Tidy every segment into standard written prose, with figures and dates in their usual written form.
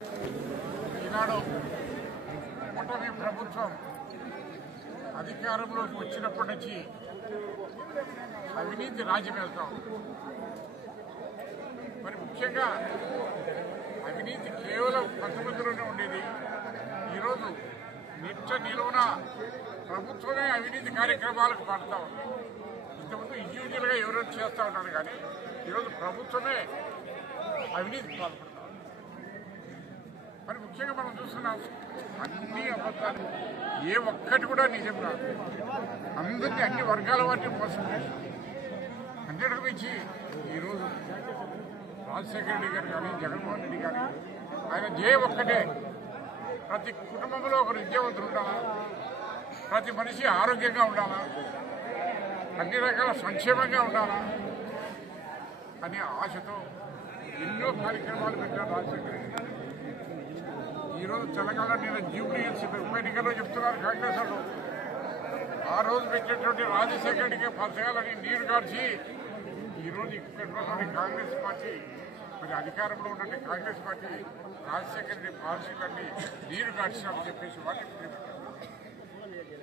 ఈనాడు కూటమి ప్రభుత్వం అధికారంలోకి వచ్చినప్పటి నుంచి అవినీతి రాజ్యమేస్తాం. మరి ముఖ్యంగా అవినీతి కేవలం పంతొమ్మిదిలోనే ఉండేది. ఈరోజు నిత్య నిలువున ప్రభుత్వమే అవినీతి కార్యక్రమాలకు పడతా ఉంది. ఇంతకుముందు ఇండివిజువల్గా ఎవరైనా చేస్తూ ఉన్నారు, కానీ ఈరోజు ప్రభుత్వమే అవినీతికి పాల్పడతాం. మరి ముఖ్యంగా మనం చూస్తున్నాం, అన్ని అబద్ధాలు, ఏ ఒక్కటి కూడా నిజం కాదు. అందరినీ అన్ని వర్గాల వాటిని మోసం చేసి అన్నిటికి మించి ఈరోజు రాజశేఖర రెడ్డి గారు కానీ జగన్మోహన్ రెడ్డి కానీ ఆయన ధ్యేయం ఒక్కటే, ప్రతి కుటుంబంలో ఒకరు విద్యావంతులు ఉండాలా, ప్రతి మనిషి ఆరోగ్యంగా ఉండాలా, అన్ని రకాల సంక్షేమంగా ఉండాలా అనే ఆశతో ఎన్నో కార్యక్రమాలు పెట్టారు రాజశేఖర రెడ్డి గారు. ఈరోజు తెలంగాణ నేను జూబ్లీ హిల్స్ ఉప ఎన్నికల్లో చెప్తున్నారు కాంగ్రెస్ వాళ్ళు, ఆ రోజు పెట్టినటువంటి రాజశేఖర రెడ్డికి పథకాలని నీరు గార్చి ఈరోజు ఇక్కడ ఉన్నటువంటి కాంగ్రెస్ పార్టీ, మరి అధికారంలో ఉన్నటువంటి కాంగ్రెస్ పార్టీ రాజశేఖర రెడ్డి పాలసీలన్నీ నీరు గార్చాలని చెప్పేసి వాళ్ళు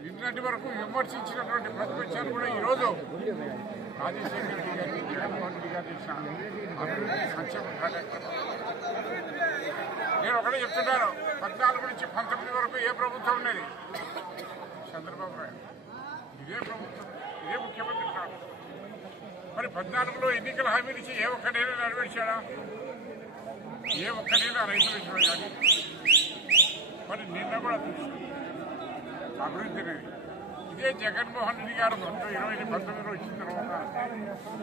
నిన్నటి వరకు విమర్శించినటువంటి ప్రతిపక్షాలు కూడా ఈరోజు రాజశేఖర రెడ్డి గారిని జగన్మోహన్ రెడ్డి గారు చేసిన అభివృద్ధి సంక్షేమ కార్యక్రమం. నేను ఒకటే చెప్తున్నాను, 14 నుంచి 19 వరకు ఏ ప్రభుత్వం ఉన్నది? చంద్రబాబు నాయుడు. ఇదే ప్రభుత్వం, ఇదే ముఖ్యమంత్రి కాదు. మరి 14లో ఎన్నికల హామీలు ఇచ్చి ఏ ఒక్కడైనా నెరవేర్చాడా? ఏ ఒక్కడైనా రైతు విషయంలో కానీ. మరి నిన్న కూడా అభివృద్ధి అనేది ఇదే జగన్మోహన్ రెడ్డి గారు 2019లో వచ్చిన తర్వాత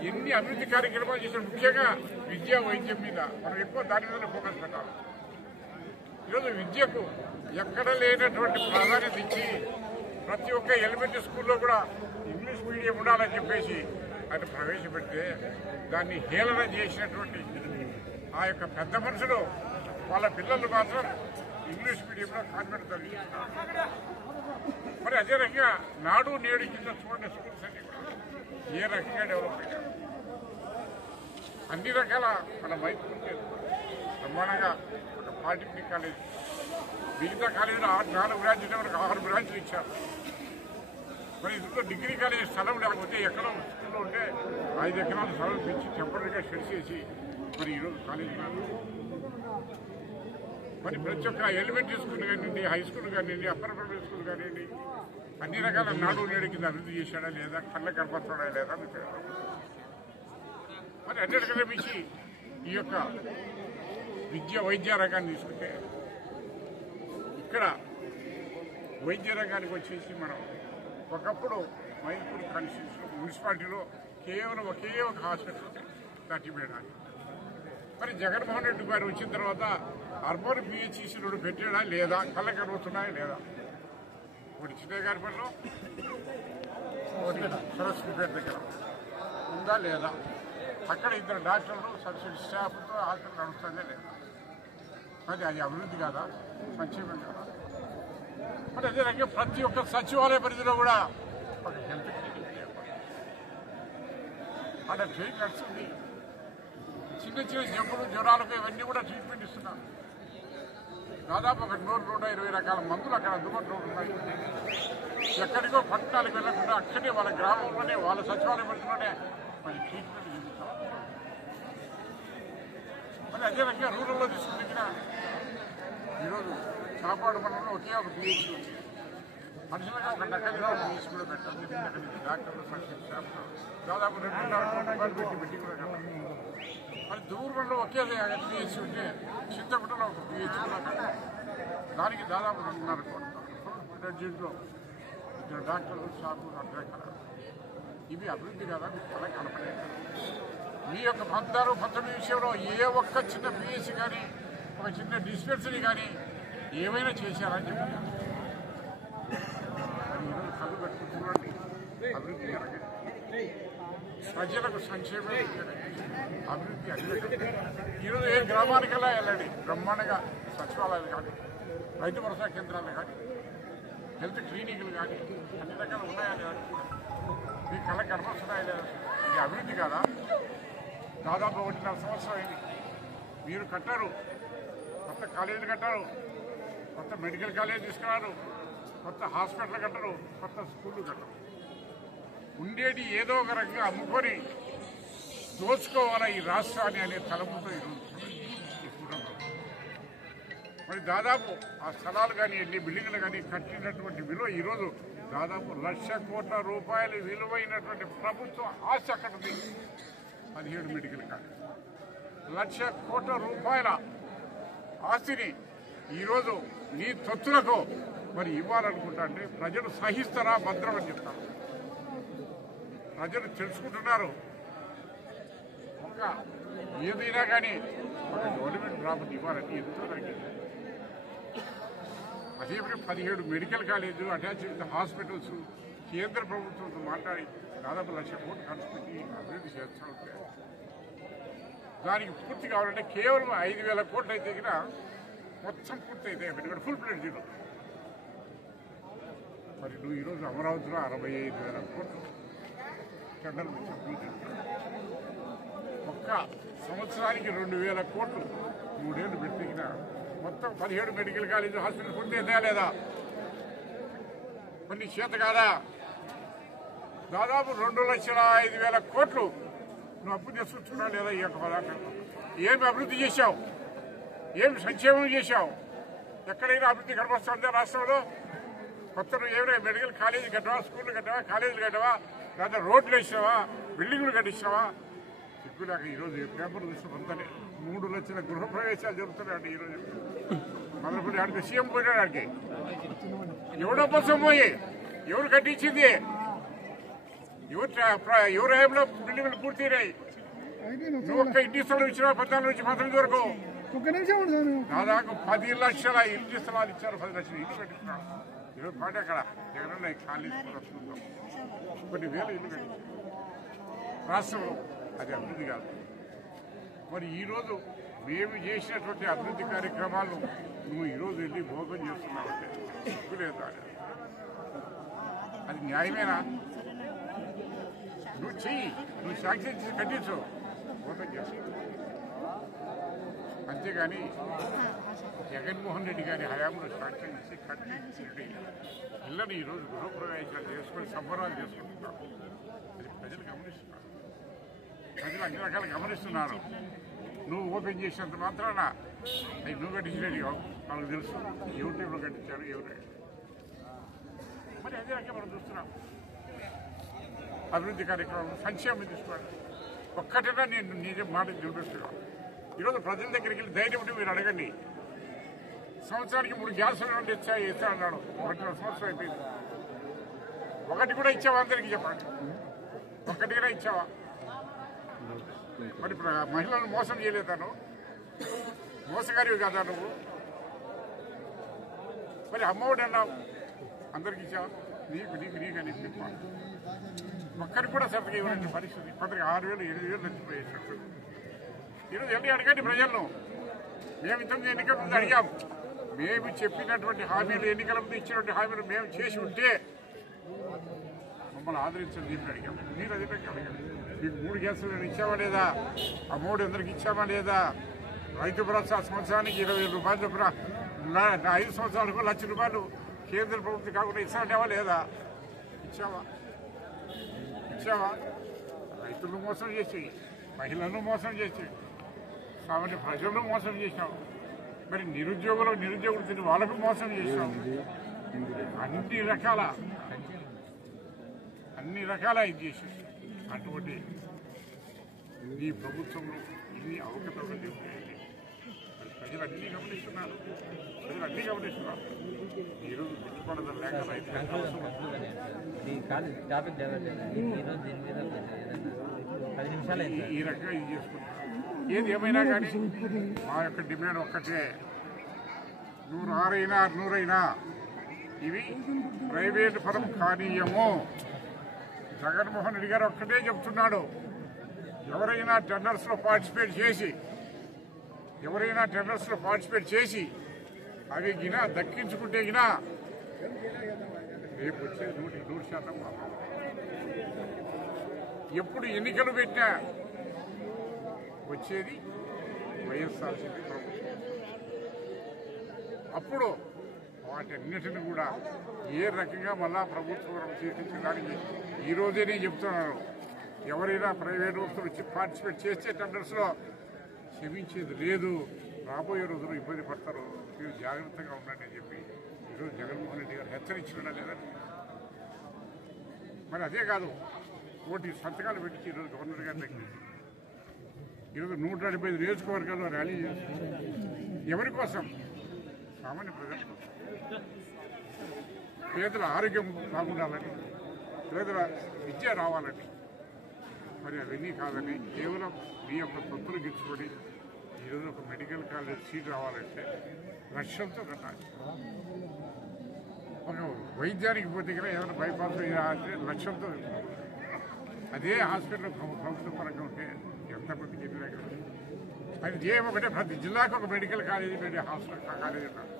ఎన్ని అభివృద్ధి కార్యక్రమాలు చేశారు. ముఖ్యంగా విద్యా వైద్యం మీద మనం ఎక్కువ దాని మీద ఫోకస్ పెట్టాలి. ఈరోజు విద్యకు ఎక్కడ లేనటువంటి ప్రాధాన్యత ఇచ్చి ప్రతి ఒక్క ఎలిమెంటరీ స్కూల్లో కూడా ఇంగ్లీష్ మీడియం ఉండాలని చెప్పేసి ఆయన ప్రవేశపెడితే దాన్ని హేళన చేసినటువంటి ఆ యొక్క పెద్ద మనుషులు వాళ్ళ పిల్లలు మాత్రం ఇంగ్లీష్ మీడియంలో కాన్వెంట్ చదివిస్తున్నారు. మరి అదే రకంగా నాడు నేడు కింద చూడండి, స్కూల్స్ అన్ని కూడా ఏ రకంగా డెవలప్ అయ్యారు. అన్ని రకాల మన మైత్రి బ్రహ్మాండంగా ఒక పాలిటెక్నిక్ కాలేజ్, మిగతా కాలేజీలో 4 బ్రాంచ్లు వరకు 6 బ్రాంచ్లు ఇచ్చారు. మరి ఇందులో డిగ్రీ కాలేజ్ స్థలం లేకపోతే ఎక్కడో స్కూల్లో ఉంటే 5 ఎకరాల స్థలం పెంచి టెంపరీగా షెడ్ చేసి మరి ఈరోజు కాలేజీ మరి ప్రతి ఒక్క ఎలిమెంటరీ స్కూల్ కానివ్వండి, హై స్కూల్ కానివ్వండి, అప్పర్ ప్రైమరీ స్కూల్ కానివ్వండి, అన్ని రకాల నాడు నేడు కింద అభివృద్ధి చేశాడా లేదా, కళ్ళ కనపడతాడా లేదా అని పేరు. మరి అన్నిటికన్నా మించి ఈ యొక్క విద్య వైద్య రంగాన్ని తీసుకుంటే ఇక్కడ వైద్య రంగానికి వచ్చేసి మనం ఒకప్పుడు మైల్పూర్ కాన్స్టిట్యూషన్ మున్సిపాలిటీలో కేవలం ఒకే ఒక హాస్పిటల్ ఉంది, 30 బెడ్స్. మరి జగన్మోహన్ రెడ్డి గారు వచ్చిన తర్వాత అర్బన్ పిహెచ్సిలు పెట్టాడా లేదా, కళ్ళ కనబడుతున్నాయా లేదా? ఒకటి చిన్నగారిపల్లిలో, ఒకటి సరస్వతిపేట దగ్గర ఉందా లేదా? అక్కడ 2 డాక్టర్లు సబ్సిడీ స్టాఫ్తో హాస్పిటల్ నడుస్తుందా లేదా? మరి అది అభివృద్ధి కాదా, సంక్షేమం కాదా? మరి అదే రకంగా ప్రతి ఒక్క సచివాలయ పరిధిలో కూడా ఒక హెల్త్ క్లినిక్ అక్కడ ట్రైన్ నడుస్తుంది. చిన్న చిన్న జబ్బులు జ్వరాలకు ఇవన్నీ కూడా ట్రీట్మెంట్ ఇస్తున్నారు. దాదాపు ఒక 120 రకాల మందులు అక్కడ అందుబాటులో ఉన్నాయి. ఎక్కడికో పట్టణాలకు వెళ్లకుండా అక్కడే వాళ్ళ గ్రామంలోనే వాళ్ళ సచివాలయ పరిధిలోనే మరి ట్రీట్మెంట్ చేస్తాం. మరి అదే రకంగా రూరల్లో తీసుకుంటే ఈరోజు కాపాడు మండలంలో ఒకే ఒక పిహెచ్సి ఉంది. మనుషులుగా ఒక నకలిగా ఒక పిహెచ్సి కూడా పెట్టాలి. డాక్టర్లు సబ్సిడీ స్టాఫ్లు దాదాపు 2.5 కోట్ల రూపాయలు పెట్టి కూడా కట్టాలి. మరి దూరంలో ఒకే పిహెచ్సి ఉంటే చింతకుంటలో ఒక పిహెచ్సి కూడా కట్టాలి. దానికి దాదాపు 2.5 కోట్ల బడ్జెట్లో 2 డాక్టర్లు స్టాఫ్లు అడ్రకాలి. ఇవి అభివృద్ధి కదా, మీకు కళ కనపడలేదు. మీ యొక్క 16, 19 విషయంలో ఏ ఒక్క చిన్న పిహెచ్సి కానీ ఒక చిన్న డిస్పెన్సరీ కానీ ఏమైనా చేశారని చెప్పారు. ఈరోజు కళ్ళు పెట్టుకుంటున్నాండి అభివృద్ధి జరగదు, ప్రజలకు సంక్షేమం అభివృద్ధి అభివృద్ధి. ఈరోజు ఏ గ్రామానికల్లా వెళ్ళండి, బ్రహ్మాండంగా సచివాలయాలు కానీ, రైతు భరోసా కేంద్రాలు కానీ, హెల్త్ క్లినిక్లు కానీ అన్ని రకాలు ఉన్నాయా లేదా? మీ కళ్ళ కనపడుతున్నాయా లేదా? ఇది అభివృద్ధి కాదా? దాదాపు 1.5 సంవత్సరం అయింది మీరు కట్టారు. కొత్త కాలేజీలు కట్టారు, కొత్త మెడికల్ కాలేజ్ తీసుకున్నారు, కొత్త హాస్పిటల్ కట్టరు, కొత్త స్కూళ్ళు కట్టరు. ఉండేటి ఏదో ఒక రకంగా అమ్ముకొని దోచుకోవాలా ఈ రాష్ట్రాన్ని అనే తలపుతో ఈరోజు మరి దాదాపు ఆ స్థలాలు కానీ ఎన్ని బిల్డింగ్లు కానీ కట్టినటువంటి విలువ ఈరోజు దాదాపు 1,00,000 కోట్ల రూపాయలు విలువైనటువంటి ప్రభుత్వం ఆస్తి అక్కడ ఉంది. 17 మెడికల్ కాలేజ్ 1,00,000 కోట్ల రూపాయల ఆస్తిని ఈరోజు నీ తొత్తులకు మరి ఇవ్వాలనుకుంటా అంటే ప్రజలు సహిస్తారా భద్రం అని చెప్తారు. ప్రజలు తెలుసుకుంటున్నారు. ఒక ఏదైనా కానీ ఒక గవర్నమెంట్ ప్రాపర్టీ ఇవ్వాలని ఎంతో తగ్గింది. అదే 17 మెడికల్ కాలేజీలు అటాచ్డ్ హాస్పిటల్స్ కేంద్ర ప్రభుత్వంతో మాట్లాడి దాదాపు 1,00,000 కోట్లు ఖర్చు పెట్టి అభివృద్ధి చేస్తూ ఉంటే దానికి పూర్తి కావాలంటే కేవలం 5,000 కోట్లు అయితే కూడా మొత్తం పూర్తి అయితే ఎందుకంటే ఫుల్ ప్లేట్ జీరో. మరి నువ్వు ఈరోజు అమరావతిలో 65,000 కోట్లు టెండర్లు ఒక్క సంవత్సరానికి 2,000 కోట్లు 3 ఏళ్ళు పెట్టిన మొత్తం 17 మెడికల్ కాలేజీ హాస్పిటల్ పూర్తి అయితే లేదా? కొన్ని చేత కాదా? దాదాపు 2,05,000 కోట్లు నువ్వు అప్పు చేసుకుంటున్నావు లేదా? ఈ యొక్క పదార్థం ఏమి అభివృద్ధి చేశావు? ఏమి సంక్షేమం చేశావు? ఎక్కడైనా అభివృద్ధి కనబడుతుందా రాష్ట్రంలో? కొత్త నువ్వు ఏమైనా మెడికల్ కాలేజీ కట్టవా, స్కూళ్ళు కట్టవా, కాలేజీలు కట్టవా, లేదా రోడ్లు వేసావా, బిల్డింగ్లు కట్టించావా? సిగ్గులేక ఈరోజు పేపర్ చూసుకుంటే 3 లక్షల గృహప్రవేశాలు జరుగుతున్నాయండి. ఈరోజు మదనపల్లి ఆడికి సీఎం పోయాడు. ఆడికి ఎవడో కోసం పోయి ఎవరు కట్టించింది? ఎవరు హయాంలో బిల్డింగ్లు పూర్తయినాయి? నువ్వు ఒక్క ఇంటి స్థలం ఇచ్చినా 14 నుంచి 19 వరకు దాదాపు 10 లక్షల ఇంటి స్థలాలు ఇచ్చారు. 10 లక్షల ఇల్లు కట్టిస్తున్నారు. ఈరోజు పాట అక్కడ జగన్ ఖాళీ వస్తుంటాం కొన్ని వేల ఇల్లు కట్టించారు రాష్ట్రంలో. అది అభివృద్ధి కాదు. మరి ఈరోజు మేము చేసినటువంటి అభివృద్ధి కార్యక్రమాలను నువ్వు ఈరోజు వెళ్ళి భోగం చేస్తున్నావంటే సిగ్గులేదా? అది న్యాయమేనా? నువ్వు చెయ్యి, నువ్వు శాంక్షన్ చేసి కట్టించు, భోగం చేస్తావు. అంతేగాని జగన్మోహన్ రెడ్డి గారి హయాంలో శాంక్షన్ చేసి కట్టించి పిల్లలు ఈరోజు గృహప్రవేశాలు చేసుకొని సంబరాలు చేసుకుంటున్నారు. అది ప్రజలు గమనిస్తున్నారు. ప్రజలు అన్ని రకాలు గమనిస్తున్నారు. నువ్వు ఓపెన్ చేసినంత మాత్రాన అవి నువ్వు కట్టించినవి వాళ్ళకి తెలుసు ఎవరి టైంలో కట్టించారు ఎవరు. మరి అదే రకంగా మనం చూస్తున్నాం. అభివృద్ధి కార్యక్రమం సంక్షేమం తీసుకోండి. ఒక్కటైనా నేను నిజం మాట చూపిస్తున్నాను. ఈరోజు ప్రజల దగ్గరికి వెళ్ళి ధైర్యం ఉంటే మీరు అడగండి. సంవత్సరానికి 3 గ్యాస్ సిలిండర్లు ఇస్తా అన్నాడు. 1.5 సంవత్సరం అయిపోయింది. ఒకటి కూడా ఇచ్చావా? అందరికీ చెప్పండి. ఒక్కటి కూడా ఇచ్చావా? మరి మహిళలను మోసం చేయలేదాను? మోసగారివి కదా నువ్వు? మరి అమ్మఒడి అన్నావు, అందరికి ఇచ్చావా? నీకు అని చెప్పాలి. ఒక్కరికి కూడా సరిగ్గా ఇవ్వాలంటే పరిస్థితి. కొందరికి 6,000 7,000 నచ్చిపోయేటట్టు. ఈరోజు వెళ్ళి అడగండి ప్రజలను. మేము ఇంతకుముందు ఎన్నికల ముందు అడిగాం. మేము చెప్పినటువంటి హామీలు, ఎన్నికల ముందు ఇచ్చినటువంటి హామీలు మేము చేసి ఉంటే మమ్మల్ని ఆదరించండి చెప్పి అడిగాం. మీరు అదే అడగండి. మీకు 3 గ్యాసులు ఇచ్చామా లేదా? అమ్మఒడి అందరికి ఇచ్చామా లేదా? రైతు భరోసా సంవత్సరానికి 20,000 రూపాయలు చొప్పున 5 సంవత్సరాలకు 1,00,000 రూపాయలు కేంద్ర ప్రభుత్వం కాకుండా ఇస్తామంటావా లేదా? ఇచ్చావా? రైతులను మోసం చేసి, మహిళలను మోసం చేసి, సామాన్య ప్రజలను మోసం చేశావు. మరి నిరుద్యోగులు తిని వాళ్ళకు మోసం చేశావు. అన్ని రకాల ఇది చేసి అటువంటి ఈ ప్రభుత్వంలో ఇన్ని అవకతవకలు చేయాలి. ప్రజలు అన్నీ గమనిస్తున్నారు. ఈరోజు పెట్టుబడులు లేక రైతులకు ఈ రకంగా ఇది చేసుకుంటున్నారు. ఏది ఏమైనా కానీ మా యొక్క డిమాండ్ ఒక్కటే. 100 అయినా ఇవి ప్రైవేటు పరం కానీయము. జగన్మోహన్ రెడ్డి గారు ఒక్కటే చెప్తున్నాడు. ఎవరైనా టెండర్స్లో పార్టిసిపేట్ చేసి అవి గినా దక్కించుకుంటే గినా రేపు వచ్చేది 100% ఎప్పుడు ఎన్నికలు పెట్టినా వచ్చేది వైఎస్ఆర్సీపీ ప్రభుత్వం. అప్పుడు వాటన్నిటిని కూడా ఏ రకంగా మళ్ళా ప్రభుత్వం తీర్చించడానికి ఈ రోజే నేను చెప్తున్నాను. ఎవరైనా ప్రైవేట్ వ్యక్తులు వచ్చి పార్టిసిపేట్ చేసే టెండర్స్లో క్షమించేది లేదు. రాబోయే రోజులు ఇబ్బంది పడతారు, మీరు జాగ్రత్తగా ఉండండి అని చెప్పి ఈరోజు జగన్మోహన్ రెడ్డి గారు హెచ్చరించడం లేదని. మరి అదే కాదు, కోటి సంతకాలు పెట్టి ఈరోజు గవర్నర్ గారి దగ్గర ఈరోజు 175 నియోజకవర్గాల్లో ర్యాలీ చేస్తుంది. ఎవరి కోసం? సామాన్య ప్రజల కోసం. పేదల ఆరోగ్యం బాగుండాలని, పేదల విద్య రావాలని. మరి అవన్నీ కాదని కేవలం మీ యొక్క సొత్తులు గిచ్చుకొని ఈరోజు ఒక మెడికల్ కాలేజ్ సీట్ రావాలంటే లక్షలతో కట్టాలి. ఒక వైద్యానికి పోతే కదా ఏమైనా బైపాస్ అంటే లక్షలతో. అదే హాస్పిటల్ ప్రభుత్వ పరంగా ఉంటే ఎంతమందికి ఎన్ని దగ్గర అది జేఎం ఒకటే, ప్రతి జిల్లాకు ఒక మెడికల్ కాలేజీ హాస్పిటల్ కాలేజీ ఉన్నారు.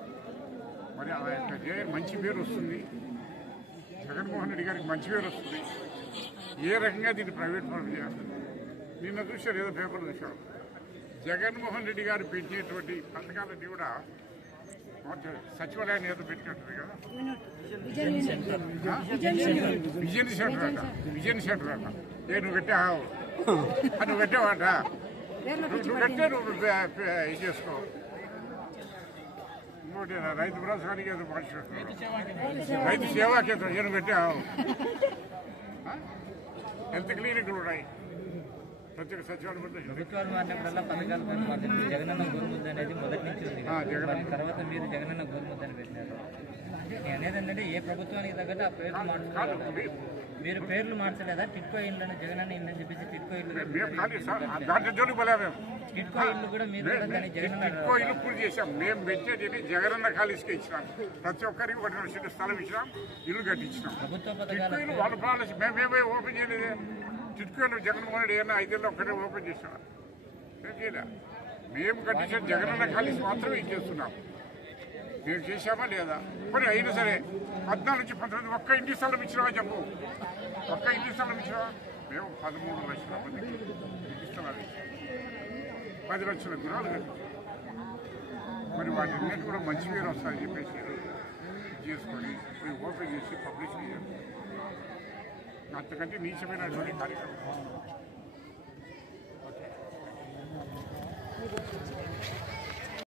మరి ఆ యొక్క జేఎం మంచి పేరు వస్తుంది, జగన్మోహన్ రెడ్డి గారికి మంచి పేరు వస్తుంది. ఏ రకంగా దీన్ని ప్రైవేట్ పనులు చేయాలి? నిన్న చూశారు, ఏదో పేపర్లు చూశారు, జగన్మోహన్ రెడ్డి గారు పెట్టినటువంటి పథకాలన్నీ కూడా సచివాలయాన్ని ఏదో పెట్టినట్టుంది కదా, విజన్ సెంటర్ అట. నువ్వు కట్టావు, నువ్వు కట్టావాట, నువ్వు కట్టే నువ్వు ఇది చేసుకో. ఇంకోటి రైతు భరోసానికి ఏదో మార్చినట్టు, రైతు సేవా కేంద్రం నువ్వు కట్టావు. హెల్త్ క్లినిక్లు ఉన్నాయి, ప్రత్యేక ప్రభుత్వాలు మారినప్పుడల్లా పథకాలు మారుతుంది. జగనన్న గోరుముద్ద అనేది మొదటి నుంచి ఉంది, తర్వాత మీరు జగనన్న గోరుముద్దని పెట్టినారు. నేను అనేది ఏంటంటే ఏ ప్రభుత్వానికి తగ్గట్టు ఆ పేర్లు మార్చుకోవాలి. మీరు పేర్లు మార్చలేదా? టిట్కో ఇళ్ళను జగనన్న ఇల్లు అని చెప్పేసి టిట్కో ఇల్లు టిట్కో ఇల్లు కూడా మీరు టిట్కో ఇల్లు పూర్తి చేశాం. మేము పెట్టేది జగనన్న కాలేజీకి ఇచ్చినాం, ప్రతి ఒక్కరికి 1 స్థలం ఇచ్చినాం, ఇల్లు కట్టించినాం. ప్రభుత్వ పథకాలు వాళ్ళ ప్రాణాలు మేమేమో ఓపెన్ చేయలేదే. టిట్కోలు జగన్మోహన్ రెడ్డి ఏమన్నా 5 ఏళ్ళు ఒక్కటే ఓపెన్ చేస్తున్నారు. మేము కట్టించిన జగనన్న కాలేజీ మాత్రమే ఇచ్చేస్తున్నాం. మేము చేశామా లేదా? మరి అయినా సరే 14 నుంచి 19 ఒక్క ఇంటి స్థలం ఇచ్చినావా చెప్పు, ఒక్క ఇంటి స్థలం ఇచ్చినావా? మేము 13 లక్షల మందికి ఇంటి స్థలాలు ఇచ్చాం, 10 లక్షల గృహాలు కట్టించాం. మరి వాటిన్నిటి కూడా మంచి పేరు వస్తాయని చెప్పేసి చేసుకొని మేము ఓపెన్ చేసి పబ్లిసిటీ చేస్తాం. అంతకంటే నీచమైనటువంటి కార్యక్రమం.